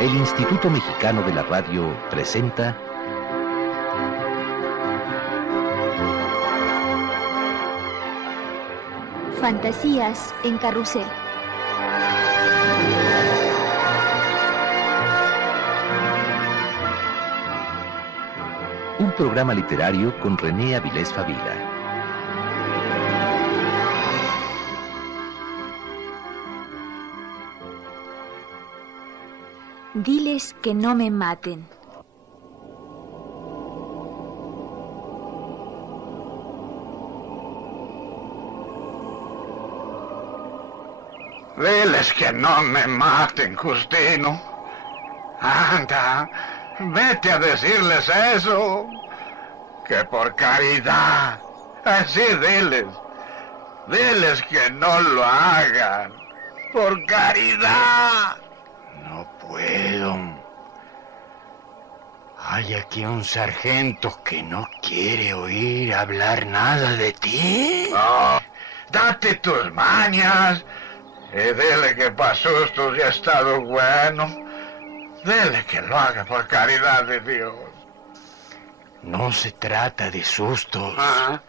El Instituto Mexicano de la Radio presenta Fantasías en Carrusel. Un programa literario con René Avilés Favila. Diles que no me maten. Diles que no me maten, Justino. Anda, vete a decirles eso. Que por caridad. Así diles. Diles que no lo hagan. Por caridad. No puedo. Hay aquí un sargento que no quiere oír hablar nada de ti. No, date tus mañas. Y dile que para sustos ya ha estado bueno. Dile que lo haga por caridad de Dios. No se trata de sustos. ¿Ah?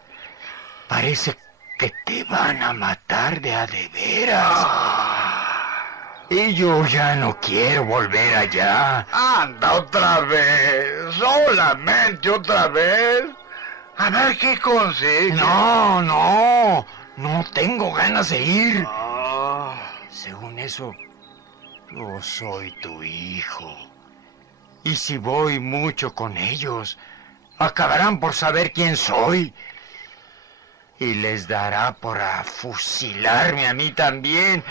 Parece que te van a matar de a de veras. Y yo ya no quiero volver allá. Anda otra vez. Solamente otra vez. A ver qué consigues. No tengo ganas de ir. Según eso, yo soy tu hijo. Y si voy mucho con ellos, acabarán por saber quién soy. Y les dará por fusilarme a mí también.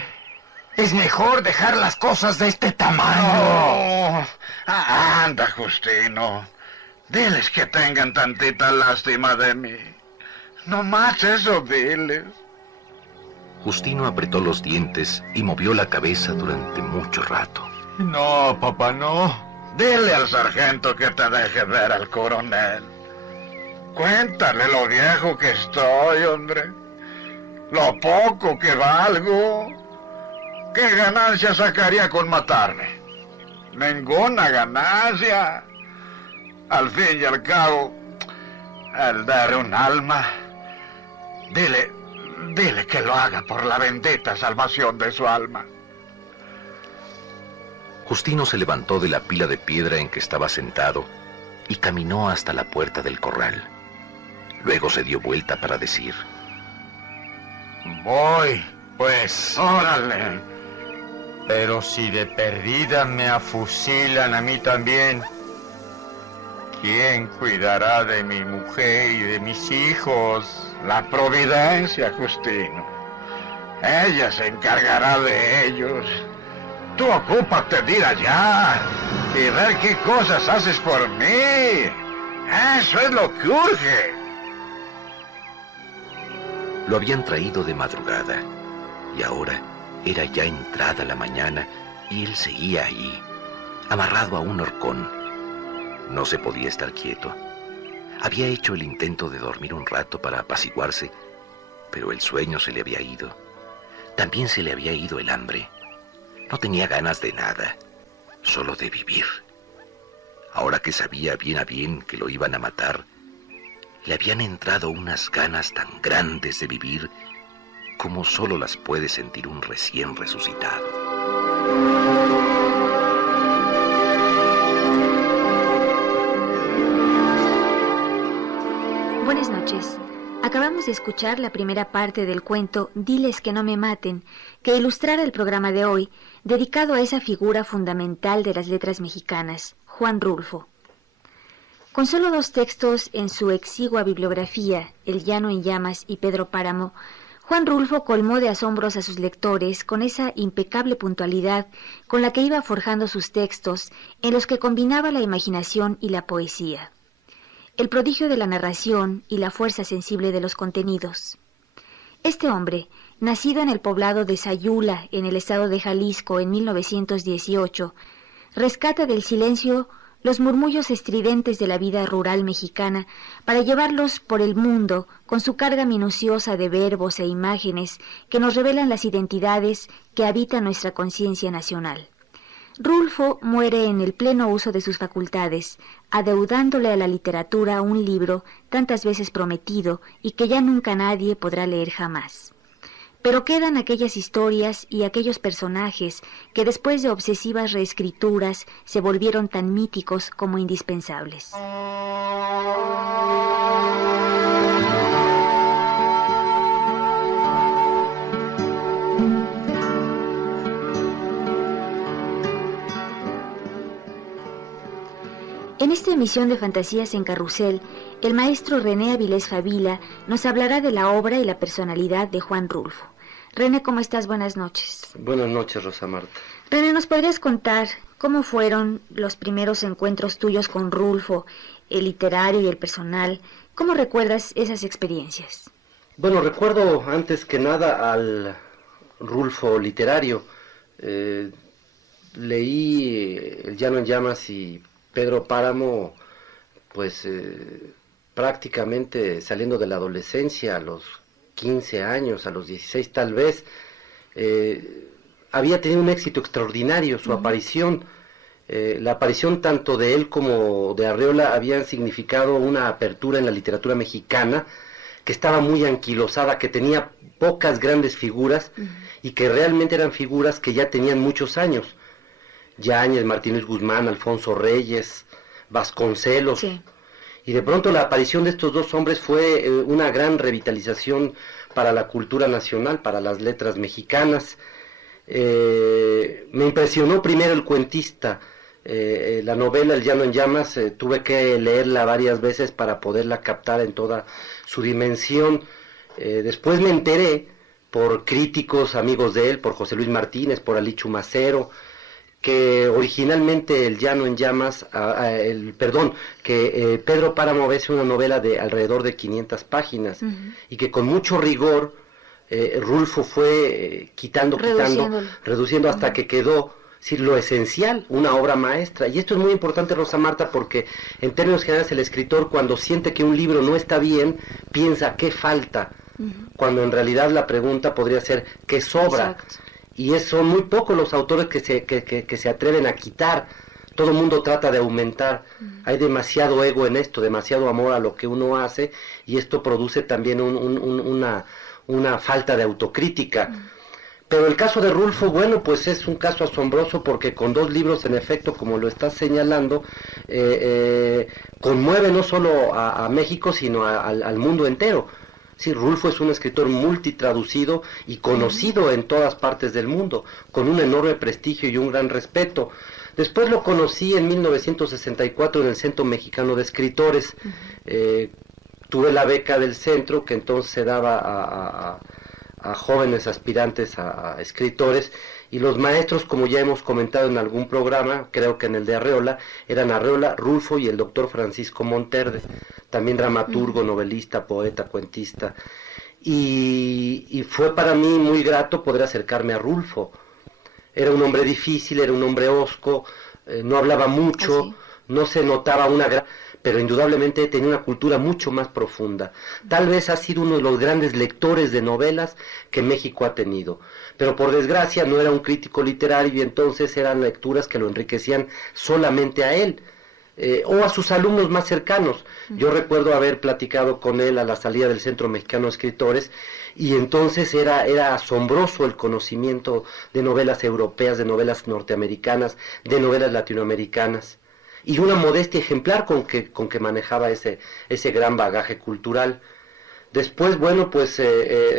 Es mejor dejar las cosas de este tamaño. No. Anda, Justino. Diles que tengan tantita lástima de mí. No más eso, diles. Justino apretó los dientes y movió la cabeza durante mucho rato. No, papá, no. Dile al sargento que te deje ver al coronel. Cuéntale lo viejo que estoy, hombre. Lo poco que valgo. ¿Qué ganancia sacaría con matarme? Ninguna ganancia. Al fin y al cabo, el dar un alma. Dile que lo haga por la bendita salvación de su alma. Justino se levantó de la pila de piedra en que estaba sentado y caminó hasta la puerta del corral. Luego se dio vuelta para decir: Voy, pues. Órale. Pero si de perdida me afusilan a mí también, ¿quién cuidará de mi mujer y de mis hijos? La providencia, Justino. Ella se encargará de ellos. Tú ocúpate de ir allá y ver qué cosas haces por mí. Eso es lo que urge. Lo habían traído de madrugada y ahora era ya entrada la mañana y él seguía allí, amarrado a un horcón. No se podía estar quieto. Había hecho el intento de dormir un rato para apaciguarse, pero el sueño se le había ido. También se le había ido el hambre. No tenía ganas de nada, solo de vivir. Ahora que sabía bien a bien que lo iban a matar, le habían entrado unas ganas tan grandes de vivir como solo las puede sentir un recién resucitado. Buenas noches. Acabamos de escuchar la primera parte del cuento Diles que no me maten, que ilustrara el programa de hoy, dedicado a esa figura fundamental de las letras mexicanas, Juan Rulfo. Con solo 2 textos en su exigua bibliografía, El Llano en Llamas y Pedro Páramo, Juan Rulfo colmó de asombros a sus lectores con esa impecable puntualidad con la que iba forjando sus textos, en los que combinaba la imaginación y la poesía, el prodigio de la narración y la fuerza sensible de los contenidos. Este hombre, nacido en el poblado de Sayula, en el estado de Jalisco, en 1918, rescata del silencio los murmullos estridentes de la vida rural mexicana para llevarlos por el mundo con su carga minuciosa de verbos e imágenes que nos revelan las identidades que habitan nuestra conciencia nacional. Rulfo muere en el pleno uso de sus facultades, adeudándole a la literatura un libro tantas veces prometido y que ya nunca nadie podrá leer jamás. Pero quedan aquellas historias y aquellos personajes que después de obsesivas reescrituras se volvieron tan míticos como indispensables. En esta emisión de Fantasías en Carrusel, el maestro René Avilés Favila nos hablará de la obra y la personalidad de Juan Rulfo. René, ¿cómo estás? Buenas noches. Buenas noches, Rosa Marta. René, ¿nos podrías contar cómo fueron los primeros encuentros tuyos con Rulfo, el literario y el personal? ¿Cómo recuerdas esas experiencias? Bueno, recuerdo antes que nada al Rulfo literario. Leí El Llano en Llamas y Pedro Páramo, pues prácticamente saliendo de la adolescencia, a los 15 años, a los 16 tal vez. Había tenido un éxito extraordinario su aparición. La aparición tanto de él como de Arreola habían significado una apertura en la literatura mexicana que estaba muy anquilosada, que tenía pocas grandes figuras y que realmente eran figuras que ya tenían muchos años. Yáñez, Martínez Guzmán, Alfonso Reyes, Vasconcelos. Sí. Y de pronto la aparición de estos dos hombres fue una gran revitalización para la cultura nacional, para las letras mexicanas. Me impresionó primero el cuentista. La novela El Llano en Llamas tuve que leerla varias veces para poderla captar en toda su dimensión. Después me enteré por críticos amigos de él, por José Luis Martínez, por Ali Chumacero, que originalmente El Llano en Llamas, Pedro Páramo es una novela de alrededor de 500 páginas, y que con mucho rigor Rulfo fue reduciendo hasta que quedó, decir, lo esencial, una obra maestra. Y esto es muy importante, Rosa Marta, porque en términos generales el escritor, cuando siente que un libro no está bien, piensa ¿qué falta? Cuando en realidad la pregunta podría ser ¿qué sobra? Exacto. Y son muy pocos los autores que se atreven a quitar. Todo el mundo trata de aumentar. Hay demasiado ego en esto, demasiado amor a lo que uno hace, y esto produce también una falta de autocrítica. Pero el caso de Rulfo, bueno, pues es un caso asombroso porque con dos libros, en efecto, como lo estás señalando, conmueve no solo a México, sino al mundo entero. Sí, Rulfo es un escritor multitraducido y conocido en todas partes del mundo, con un enorme prestigio y un gran respeto. Después lo conocí en 1964 en el Centro Mexicano de Escritores. Tuve la beca del centro, que entonces se daba a jóvenes aspirantes a escritores, y los maestros, como ya hemos comentado en algún programa, creo que en el de Arreola, eran Arreola, Rulfo y el doctor Francisco Monterde, también dramaturgo, novelista, poeta, cuentista. Y fue para mí muy grato poder acercarme a Rulfo. Era un hombre difícil, era un hombre hosco, no hablaba mucho, no se notaba una gran... pero indudablemente tenía una cultura mucho más profunda. Tal vez ha sido uno de los grandes lectores de novelas que México ha tenido. Pero por desgracia no era un crítico literario, y entonces eran lecturas que lo enriquecían solamente a él, o a sus alumnos más cercanos. Yo recuerdo haber platicado con él a la salida del Centro Mexicano de Escritores, y entonces era asombroso el conocimiento de novelas europeas, de novelas norteamericanas, de novelas latinoamericanas, y una modestia ejemplar con que manejaba ese gran bagaje cultural. Después, bueno, pues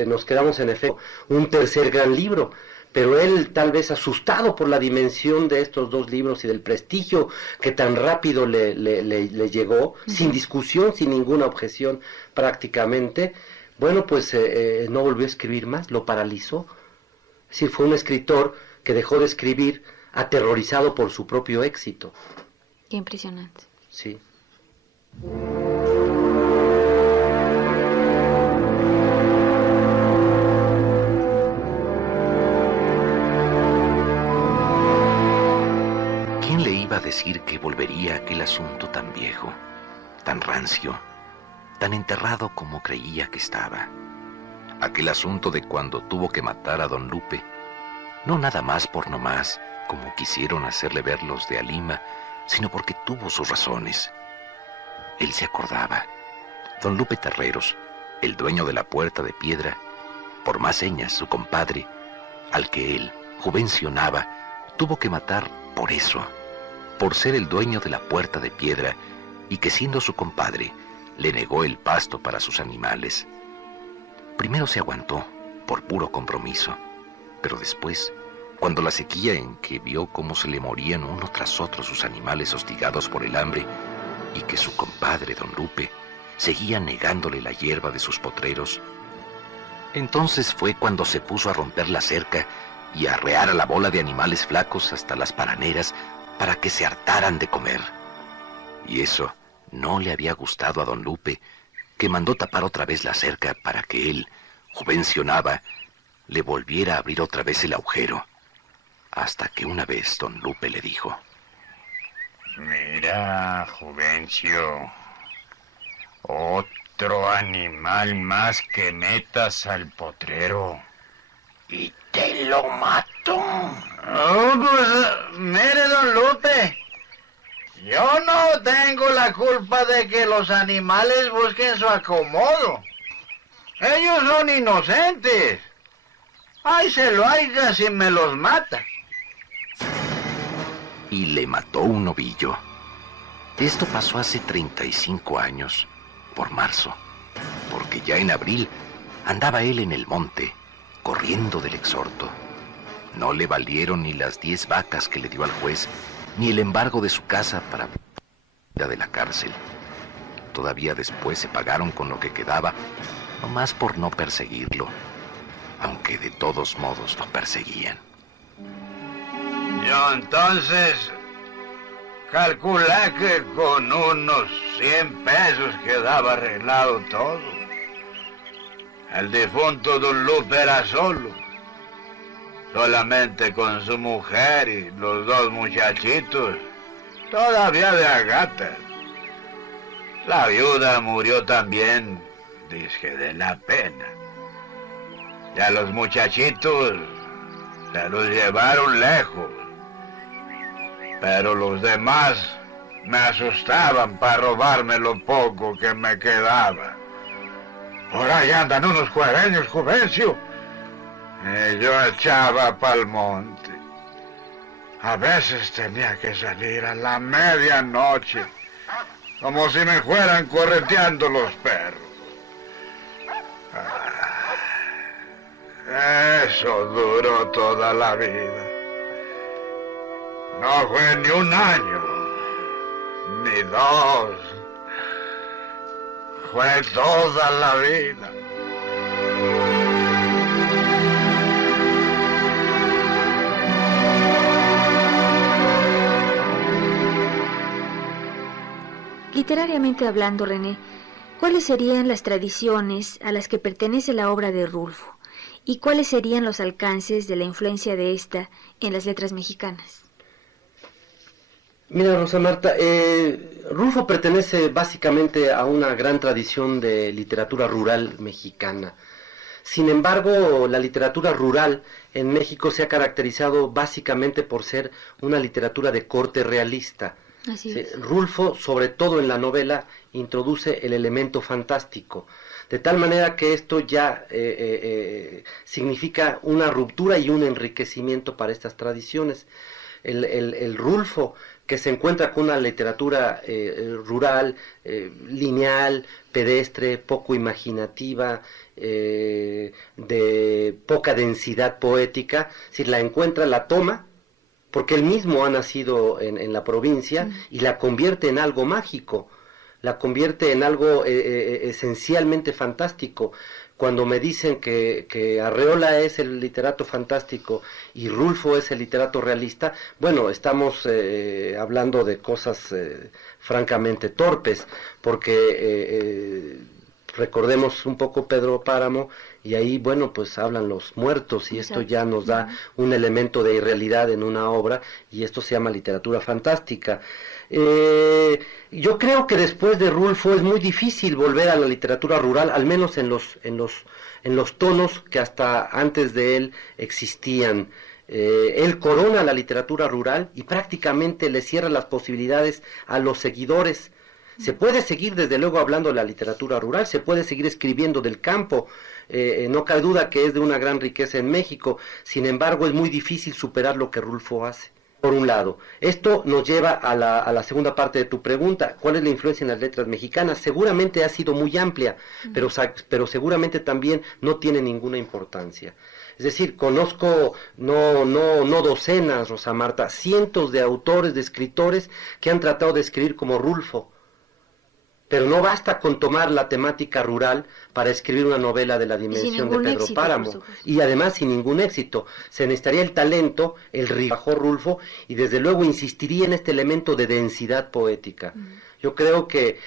nos quedamos en efecto un tercer gran libro, pero él, tal vez asustado por la dimensión de estos dos libros y del prestigio que tan rápido le llegó, sin discusión, sin ninguna objeción prácticamente, bueno, pues no volvió a escribir más, lo paralizó. Es decir, fue un escritor que dejó de escribir aterrorizado por su propio éxito. Qué impresionante. Sí. ¿Quién le iba a decir que volvería aquel asunto tan viejo, tan rancio, tan enterrado como creía que estaba? Aquel asunto de cuando tuvo que matar a don Lupe, no nada más por no más, como quisieron hacerle ver los de Alima, sino porque tuvo sus razones. Él se acordaba. Don Lupe Terreros, el dueño de la Puerta de Piedra, por más señas, su compadre, al que él juvencionaba, tuvo que matar por eso, por ser el dueño de la Puerta de Piedra, y que siendo su compadre, le negó el pasto para sus animales. Primero se aguantó, por puro compromiso, pero después, cuando la sequía en que vio cómo se le morían uno tras otro sus animales hostigados por el hambre, y que su compadre, don Lupe, seguía negándole la hierba de sus potreros, entonces fue cuando se puso a romper la cerca y a arrear a la bola de animales flacos hasta las paraneras para que se hartaran de comer. Y eso no le había gustado a don Lupe, que mandó tapar otra vez la cerca para que él, juvencionaba, le volviera a abrir otra vez el agujero, hasta que una vez don Lupe le dijo: Mira, Juvencio, otro animal más que metas al potrero y te lo mato. Oh, pues, mire, don Lupe, yo no tengo la culpa de que los animales busquen su acomodo. Ellos son inocentes. Ay, se lo haiga si me los mata. Y le mató un ovillo. Esto pasó hace 35 años, por marzo, porque ya en abril andaba él en el monte, corriendo del exhorto. No le valieron ni las 10 vacas que le dio al juez, ni el embargo de su casa para de la cárcel. Todavía después se pagaron con lo que quedaba, nomás por no perseguirlo, aunque de todos modos lo perseguían. Yo entonces calculé que con unos 100 pesos quedaba arreglado todo. El difunto don Lupe era solo, solamente con su mujer y los 2 muchachitos, todavía de agata. La viuda murió también, dizque de la pena. Y a los muchachitos se los llevaron lejos. Pero los demás me asustaban para robarme lo poco que me quedaba. Por ahí andan unos cuereños, Juvencio. Y yo echaba pa'l monte. A veces tenía que salir a la medianoche, como si me fueran correteando los perros. Eso duró toda la vida. No fue ni un año, ni 2. Fue toda la vida. Literariamente hablando, René, ¿cuáles serían las tradiciones a las que pertenece la obra de Rulfo? ¿Y cuáles serían los alcances de la influencia de esta en las letras mexicanas? Mira, Rosa Marta, Rulfo pertenece básicamente a una gran tradición de literatura rural mexicana. Sin embargo, la literatura rural en México se ha caracterizado básicamente por ser una literatura de corte realista. Así es. Rulfo, sobre todo en la novela, introduce el elemento fantástico, de tal manera que esto ya significa una ruptura y un enriquecimiento para estas tradiciones. El Rulfo, que se encuentra con una literatura rural, lineal, pedestre, poco imaginativa, de poca densidad poética, si la encuentra, la toma, porque él mismo ha nacido en la provincia, y la convierte en algo mágico, la convierte en algo esencialmente fantástico. Cuando me dicen que Arreola es el literato fantástico y Rulfo es el literato realista, bueno, estamos hablando de cosas francamente torpes, porque recordemos un poco Pedro Páramo, y ahí, bueno, pues hablan los muertos, y esto ya nos da un elemento de irrealidad en una obra, y esto se llama literatura fantástica. Yo creo que después de Rulfo es muy difícil volver a la literatura rural, al menos en los tonos que hasta antes de él existían. Él corona la literatura rural y prácticamente le cierra las posibilidades a los seguidores. Se puede seguir desde luego hablando de la literatura rural, se puede seguir escribiendo del campo, no cabe duda que es de una gran riqueza en México, sin embargo es muy difícil superar lo que Rulfo hace. Por un lado, esto nos lleva a la segunda parte de tu pregunta, ¿cuál es la influencia en las letras mexicanas? Seguramente ha sido muy amplia, pero seguramente también no tiene ninguna importancia. Es decir, conozco no docenas, Rosa Marta, cientos de autores, de escritores que han tratado de escribir como Rulfo. Pero no basta con tomar la temática rural para escribir una novela de la dimensión de Pedro Páramo. Y además sin ningún éxito. Se necesitaría el talento, el rigor Rulfo, y desde luego insistiría en este elemento de densidad poética. Yo creo que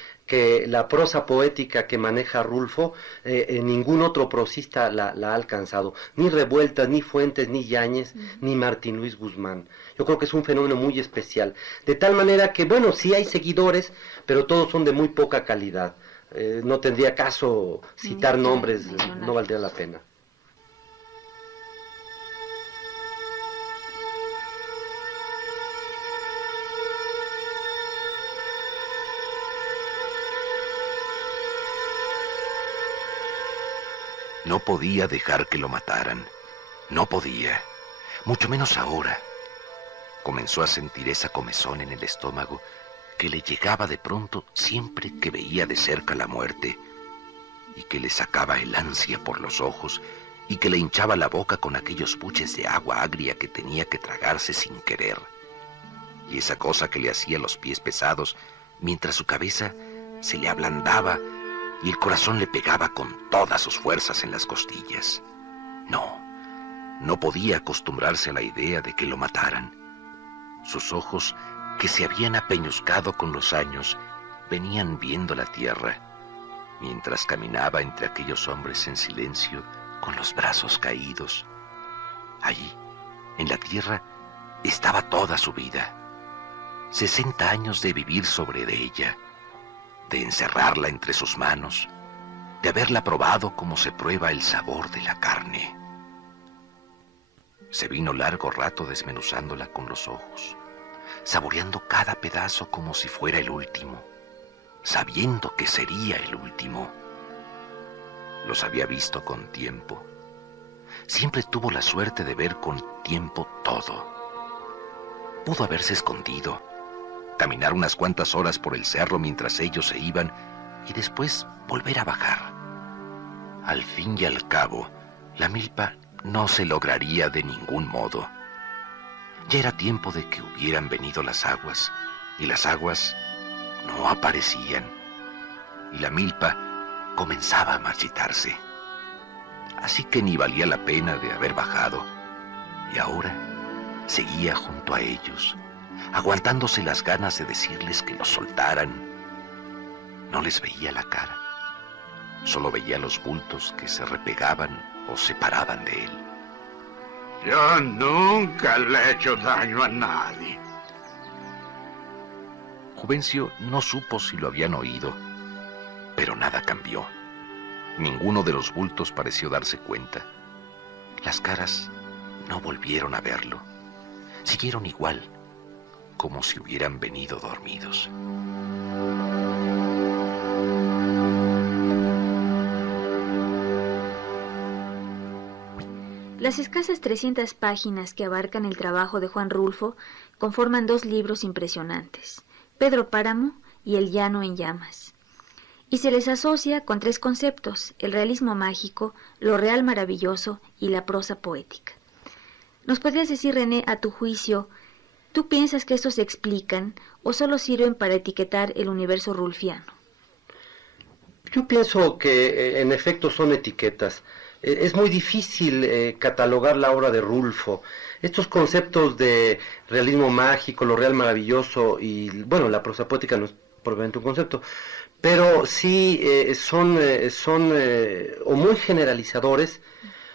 la prosa poética que maneja Rulfo, ningún otro prosista la ha alcanzado. Ni Revueltas, ni Fuentes, ni Yáñez, ni Martín Luis Guzmán. Yo creo que es un fenómeno muy especial. De tal manera que, bueno, sí hay seguidores, pero todos son de muy poca calidad. No tendría caso citar nombres, no valdría la pena. No podía dejar que lo mataran. No podía. Mucho menos ahora. Comenzó a sentir esa comezón en el estómago que le llegaba de pronto siempre que veía de cerca la muerte, y que le sacaba el ansia por los ojos y que le hinchaba la boca con aquellos buches de agua agria que tenía que tragarse sin querer. Y esa cosa que le hacía los pies pesados mientras su cabeza se le ablandaba y el corazón le pegaba con todas sus fuerzas en las costillas. No podía acostumbrarse a la idea de que lo mataran. Sus ojos, que se habían apeñuscado con los años, venían viendo la tierra, mientras caminaba entre aquellos hombres en silencio, con los brazos caídos. Allí, en la tierra, estaba toda su vida. 60 años de vivir sobre de ella, de encerrarla entre sus manos, de haberla probado como se prueba el sabor de la carne. Se vino largo rato desmenuzándola con los ojos, saboreando cada pedazo como si fuera el último, sabiendo que sería el último. Los había visto con tiempo. Siempre tuvo la suerte de ver con tiempo todo. Pudo haberse escondido, caminar unas cuantas horas por el cerro mientras ellos se iban y después volver a bajar. Al fin y al cabo, la milpa no se lograría de ningún modo. Ya era tiempo de que hubieran venido las aguas, y las aguas no aparecían, y la milpa comenzaba a marchitarse. Así que ni valía la pena de haber bajado, y ahora seguía junto a ellos, aguantándose las ganas de decirles que los soltaran. No les veía la cara, solo veía los bultos que se repegaban o separaban de él. Yo nunca le he hecho daño a nadie. Juvencio no supo si lo habían oído, pero nada cambió. Ninguno de los bultos pareció darse cuenta. Las caras no volvieron a verlo. Siguieron igual, como si hubieran venido dormidos. Las escasas 300 páginas que abarcan el trabajo de Juan Rulfo conforman 2 libros impresionantes, Pedro Páramo y El llano en llamas. Y se les asocia con 3 conceptos, el realismo mágico, lo real maravilloso y la prosa poética. ¿Nos podrías decir, René, a tu juicio, tú piensas que estos se explican o solo sirven para etiquetar el universo rulfiano? Yo pienso que en efecto son etiquetas. Es muy difícil catalogar la obra de Rulfo. Estos conceptos de realismo mágico, lo real maravilloso y, bueno, la prosa poética no es probablemente un concepto, pero sí son o muy generalizadores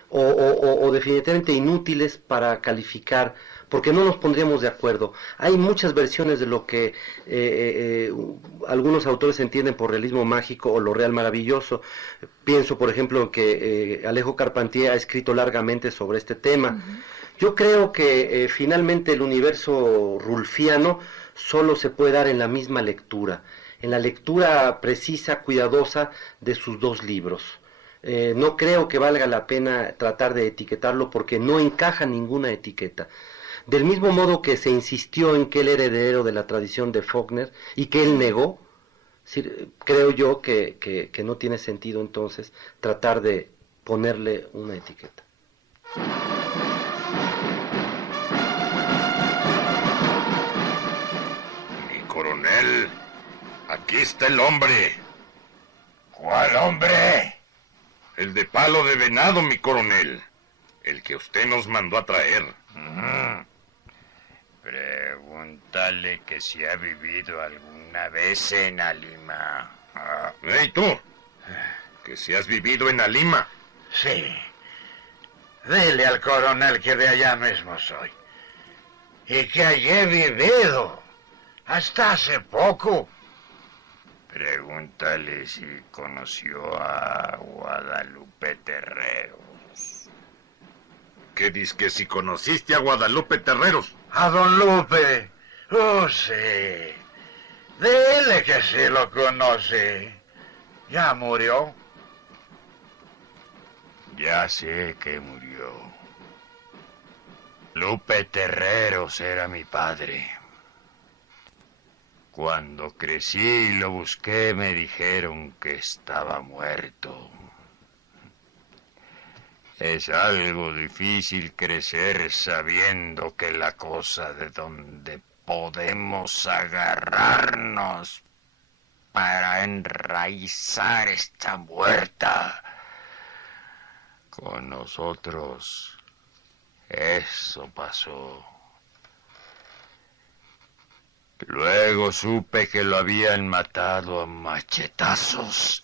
o definitivamente inútiles para calificar, porque no nos pondríamos de acuerdo. Hay muchas versiones de lo que algunos autores entienden por realismo mágico o lo real maravilloso. Pienso, por ejemplo, que Alejo Carpentier ha escrito largamente sobre este tema. Yo creo que finalmente el universo rulfiano solo se puede dar en la misma lectura, en la lectura precisa, cuidadosa de sus dos libros. No creo que valga la pena tratar de etiquetarlo porque no encaja ninguna etiqueta. Del mismo modo que se insistió en que él era heredero de la tradición de Faulkner y que él negó, creo yo que no tiene sentido entonces tratar de ponerle una etiqueta. Mi coronel, aquí está el hombre. ¿Cuál hombre? El de palo de venado, mi coronel. El que usted nos mandó a traer. Pregúntale que si ha vivido alguna vez en Alima. ¡Ey, tú! Que si has vivido en Alima. Sí. Dile al coronel que de allá mismo soy. Y que allí he vivido. Hasta hace poco. Pregúntale si conoció a Guadalupe Terreros. ¿Qué dices que si conociste a Guadalupe Terreros? A don Lupe. Oh, sí. Dile que sí lo conoce. Ya murió. Ya sé que murió. Lupe Terreros era mi padre. Cuando crecí y lo busqué, me dijeron que estaba muerto. Es algo difícil crecer sabiendo que la cosa de donde podemos agarrarnos para enraizar está muerta. Con nosotros eso pasó. Luego supe que lo habían matado a machetazos,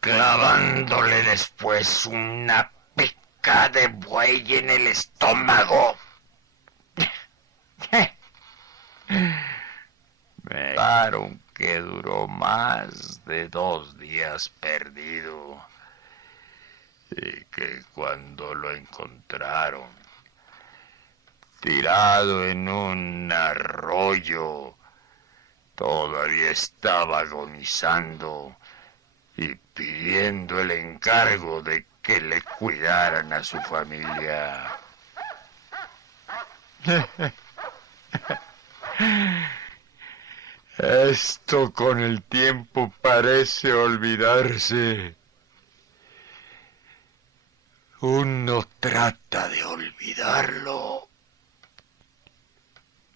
clavándole después una pica de buey en el estómago. Me contaron que duró más de 2 días perdido y que cuando lo encontraron tirado en un arroyo, todavía estaba agonizando y pidiendo el encargo de que le cuidaran a su familia. Esto con el tiempo parece olvidarse. Uno trata de olvidarlo.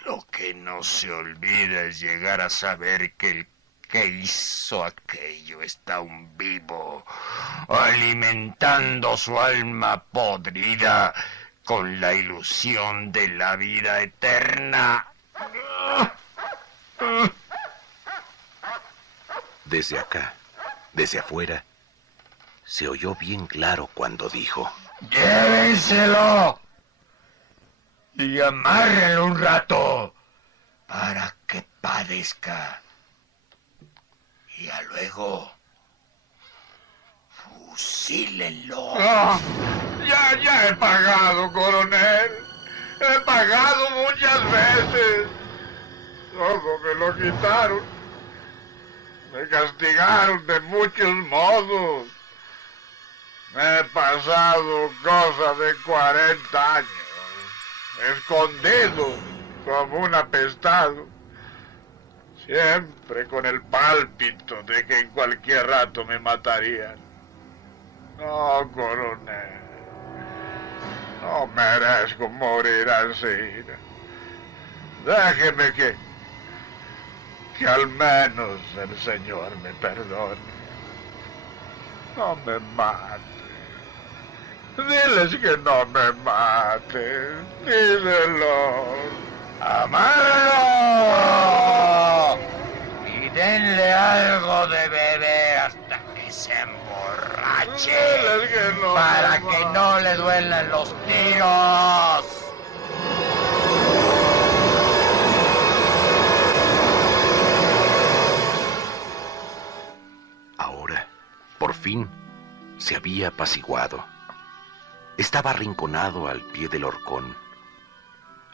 Lo que no se olvida es llegar a saber que el que hizo aquello está aún vivo, alimentando su alma podrida con la ilusión de la vida eterna. Desde acá, desde afuera, se oyó bien claro cuando dijo: ¡Llévenselo! Y amárrenlo un rato para que padezca. Y a luego fusílenlo. No, ya he pagado, coronel. He pagado muchas veces. Todo me lo quitaron. Me castigaron de muchos modos. Me he pasado cosa de 40 años. Escondido como un apestado, siempre con el pálpito de que en cualquier rato me matarían. No, coronel, no merezco morir así. Déjeme que al menos el Señor me perdone. No me mate. Diles que no me maten. Díselo. ¡Amárrenlo! Y denle algo de beber hasta que se emborrache. Diles que no para me que maten. no le duelan los tiros. Ahora, por fin, se había apaciguado. Estaba arrinconado al pie del horcón,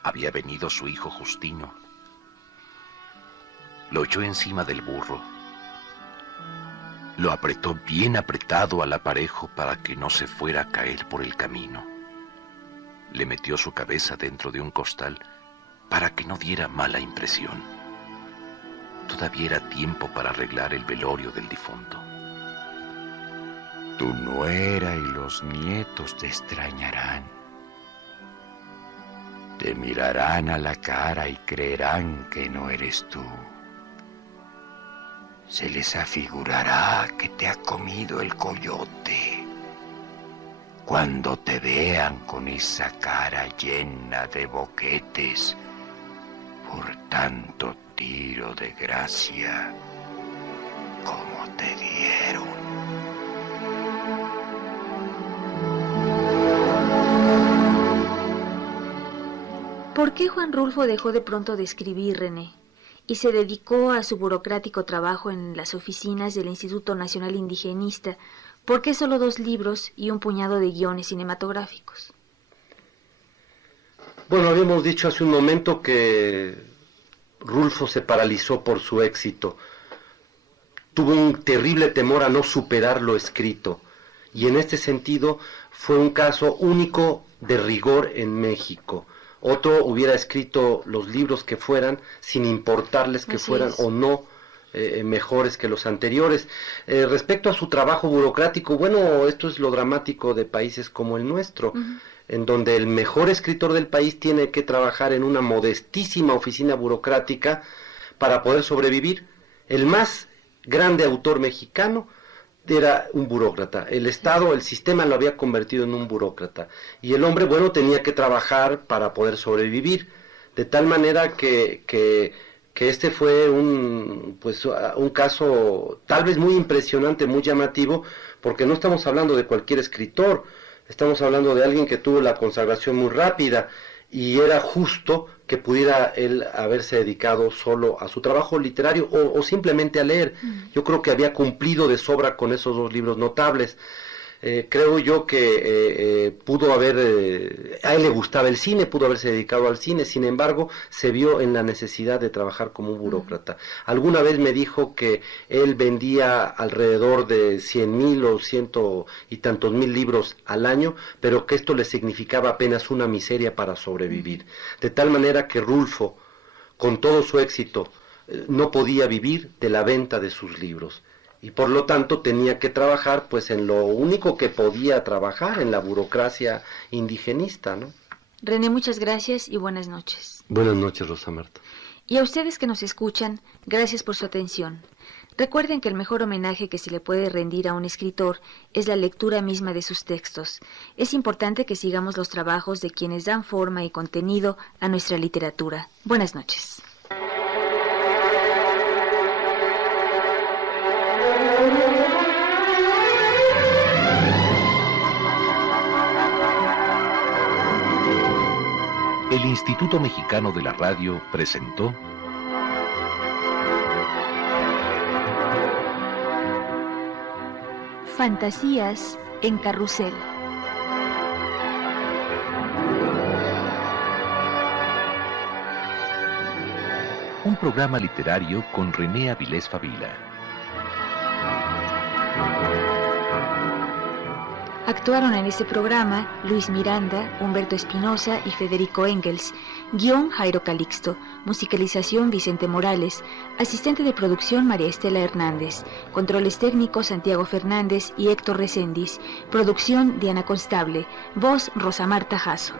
había venido su hijo Justino. Lo echó encima del burro. Lo apretó bien apretado al aparejo para que no se fuera a caer por el camino. Le metió su cabeza dentro de un costal para que no diera mala impresión. Todavía era tiempo para arreglar el velorio del difunto. Tu nuera y los nietos te extrañarán. Te mirarán a la cara y creerán que no eres tú. Se les afigurará que te ha comido el coyote. Cuando te vean con esa cara llena de boquetes por tanto tiro de gracia como te dieron. ¿Por qué Juan Rulfo dejó de pronto de escribir, René, y se dedicó a su burocrático trabajo en las oficinas del Instituto Nacional Indigenista? ¿Por qué solo 2 libros y un puñado de guiones cinematográficos? Bueno, habíamos dicho hace un momento que Rulfo se paralizó por su éxito. Tuvo un terrible temor a no superar lo escrito. Y en este sentido fue un caso único de rigor en México. Otro hubiera escrito los libros que fueran, sin importarles que fueran o no mejores que los anteriores. Respecto a su trabajo burocrático, bueno, esto es lo dramático de países como el nuestro, en donde el mejor escritor del país tiene que trabajar en una modestísima oficina burocrática para poder sobrevivir. El más grande autor mexicano era un burócrata. El Estado, el sistema lo había convertido en un burócrata. Y el hombre, bueno, tenía que trabajar para poder sobrevivir. De tal manera que este fue un caso tal vez muy impresionante, muy llamativo, porque no estamos hablando de cualquier escritor, estamos hablando de alguien que tuvo la consagración muy rápida, y era justo que pudiera él haberse dedicado solo a su trabajo literario o simplemente a leer. Yo creo que había cumplido de sobra con esos 2 libros notables. Creo yo que pudo haber, a él le gustaba el cine, pudo haberse dedicado al cine, sin embargo, se vio en la necesidad de trabajar como un burócrata. Alguna vez me dijo que él vendía alrededor de 100,000 o 100 y tantos mil libros al año, pero que esto le significaba apenas una miseria para sobrevivir. De tal manera que Rulfo, con todo su éxito, no podía vivir de la venta de sus libros. Y por lo tanto tenía que trabajar pues en lo único que podía trabajar, en la burocracia indigenista, ¿no? René, muchas gracias y buenas noches. Buenas noches, Rosa Marta. Y a ustedes que nos escuchan, gracias por su atención. Recuerden que el mejor homenaje que se le puede rendir a un escritor es la lectura misma de sus textos. Es importante que sigamos los trabajos de quienes dan forma y contenido a nuestra literatura. Buenas noches. El Instituto Mexicano de la Radio presentó Fantasías en Carrusel. un programa literario con René Avilés Favila. Actuaron en este programa Luis Miranda, Humberto Espinosa y Federico Engels. Guión Jairo Calixto. Musicalización Vicente Morales. Asistente de producción María Estela Hernández. Controles técnicos Santiago Fernández y Héctor Recendis. Producción Diana Constable. Voz Rosa Marta Jasso.